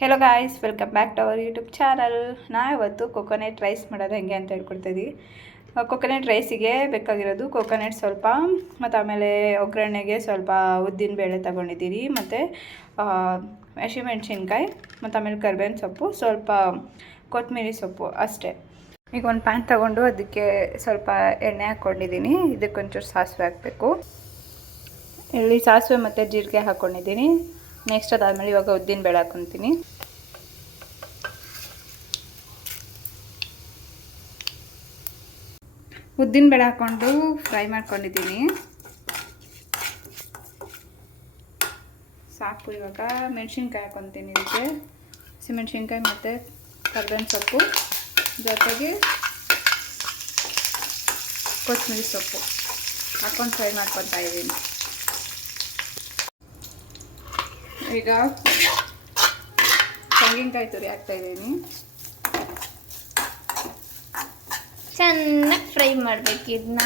Hello guys, welcome back to our YouTube channel. ನಾವಿವತ್ತು coconut rice ಮಾಡೋದು ಹೆಂಗೆ ಅಂತ ಹೇಳ್ಕೊಡ್ತಿದ್ವಿ. ಕೊಕೊನೆಟ್ ರೈಸಿಗೆ ಬೇಕಾಗಿರೋದು ಕೊಕೊನೆಟ್ ಸ್ವಲ್ಪ, ಮತ್ತು ಆಮೇಲೆ ಒಗ್ಗರಣೆಗೆ ಸ್ವಲ್ಪ ಉದ್ದಿನ ಬೇಳೆ ತೊಗೊಂಡಿದ್ದೀರಿ, ಮತ್ತು ಹಸಿಮೆಣ್ಸಿನ್ಕಾಯಿ, ಮತ್ತು ಆಮೇಲೆ ಕರ್ಬೇವಿನ ಸೊಪ್ಪು, ಸ್ವಲ್ಪ ಕೊತ್ತಂಬರಿ ಸೊಪ್ಪು ಅಷ್ಟೇ. ಈಗ ಒಂದು ಪ್ಯಾನ್ ತೊಗೊಂಡು ಅದಕ್ಕೆ ಸ್ವಲ್ಪ ಎಣ್ಣೆ ಹಾಕ್ಕೊಂಡಿದ್ದೀನಿ. ಇದಕ್ಕೊಂಚೂರು ಸಾಸಿವೆ ಹಾಕಬೇಕು. ಇಲ್ಲಿ ಸಾಸಿವೆ ಮತ್ತು ಜೀರಿಗೆ ಹಾಕ್ಕೊಂಡಿದ್ದೀನಿ. ನೆಕ್ಸ್ಟ್ ಅದಾದಮೇಲೆ ಇವಾಗ ಉದ್ದಿನ ಬೇಳೆ ಹಾಕ್ಕೊತೀನಿ. ಉದ್ದಿನ ಬೇಳೆ ಹಾಕ್ಕೊಂಡು ಫ್ರೈ ಮಾಡ್ಕೊಂಡಿದ್ದೀನಿ. ಸಾಕು. ಇವಾಗ ಮೆಣಸಿನ್ಕಾಯಿ ಹಾಕ್ಕೊತೀನಿ. ಇದಕ್ಕೆ ಹಸಿಮೆಣ್ಸಿನ್ಕಾಯಿ ಮತ್ತು ಕರ್ಬೇವಿನ ಸೊಪ್ಪು ಜೊತೆಗೆ ಕೊತ್ತಂಬರಿ ಸೊಪ್ಪು ಹಾಕ್ಕೊಂಡು ಫ್ರೈ ಮಾಡ್ಕೊತಾ ಇದ್ದೀನಿ. ಈಗ ತೆಂಗಿನಕಾಯಿ ತುರಿ ಹಾಕ್ತಾಯಿದ್ದೀನಿ. ಚೆನ್ನಾಗಿ ಫ್ರೈ ಮಾಡಬೇಕು. ಇದನ್ನ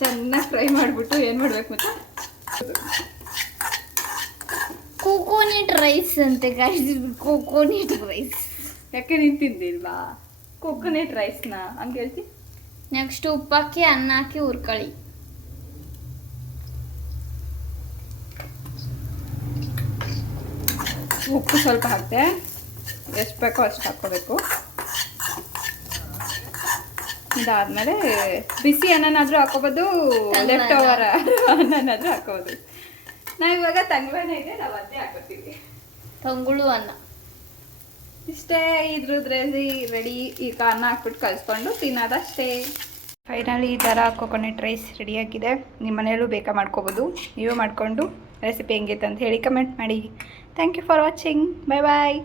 ಚೆನ್ನಾಗಿ ಫ್ರೈ ಮಾಡಿಬಿಟ್ಟು ಏನು ಮಾಡಬೇಕು ಮತ್ತೆ ಕೋಕೋನಟ್ ರೈಸ್ ಅಂತೆ ಗಾಯ್ಸ್. ಕೋಕೋನಟ್ ರೈಸ್ ಯಾಕೆ ನಿಂತಿದ್ದಿಲ್ವಾ? ಕೋಕೋನಟ್ ರೈಸ್ನ ಹಂಗೆ ಹೇಳ್ತಿ. ನೆಕ್ಸ್ಟ್ ಉಪ್ಪಾಕಿ ಅನ್ನ ಹಾಕಿ ಹುರ್ಕೊಳ್ಳಿ. ಉಪ್ಪು ಸ್ವಲ್ಪ ಹಾಕ್ತೆ, ಎಷ್ಟು ಬೇಕೋ ಅಷ್ಟು ಹಾಕ್ಕೋಬೇಕು. ಇದಾದಮೇಲೆ ಬಿಸಿ ಅನ್ನನಾದರೂ ಹಾಕೋಬೋದು, ಲೆಫ್ಟ್ ಓವರ್ ಅನ್ನನಾದರೂ ಹಾಕೋಬೋದು. ನಾವಿವಾಗ ತಂಗ್ಳನ್ನ ಇದೆ, ನಾವು ಅದೇ ಹಾಕೋತೀವಿ. ತಂಗುಳು ಅನ್ನ ಇಷ್ಟೇ. ಇದ್ರದ್ದು ರೆಡಿ. ಈಗ ಅನ್ನ ಹಾಕ್ಬಿಟ್ಟು ಕಲಿಸ್ಕೊಂಡು ತಿನ್ನೋದಷ್ಟೇ. ಫೈನಲಿ ಈ ಥರ ಕೊಕೊನೆಟ್ ರೈಸ್ ರೆಡಿಯಾಗಿದೆ. ನಿಮ್ಮ ಮನೆಯಲ್ಲೂ ಬೇಕಾ ಮಾಡ್ಕೋಬೋದು. ನೀವು ಮಾಡಿಕೊಂಡು ರೆಸಿಪಿ ಹೆಂಗಿತ್ತು ಅಂತ ಹೇಳಿ ಕಮೆಂಟ್ ಮಾಡಿ. Thank you for watching. Bye bye.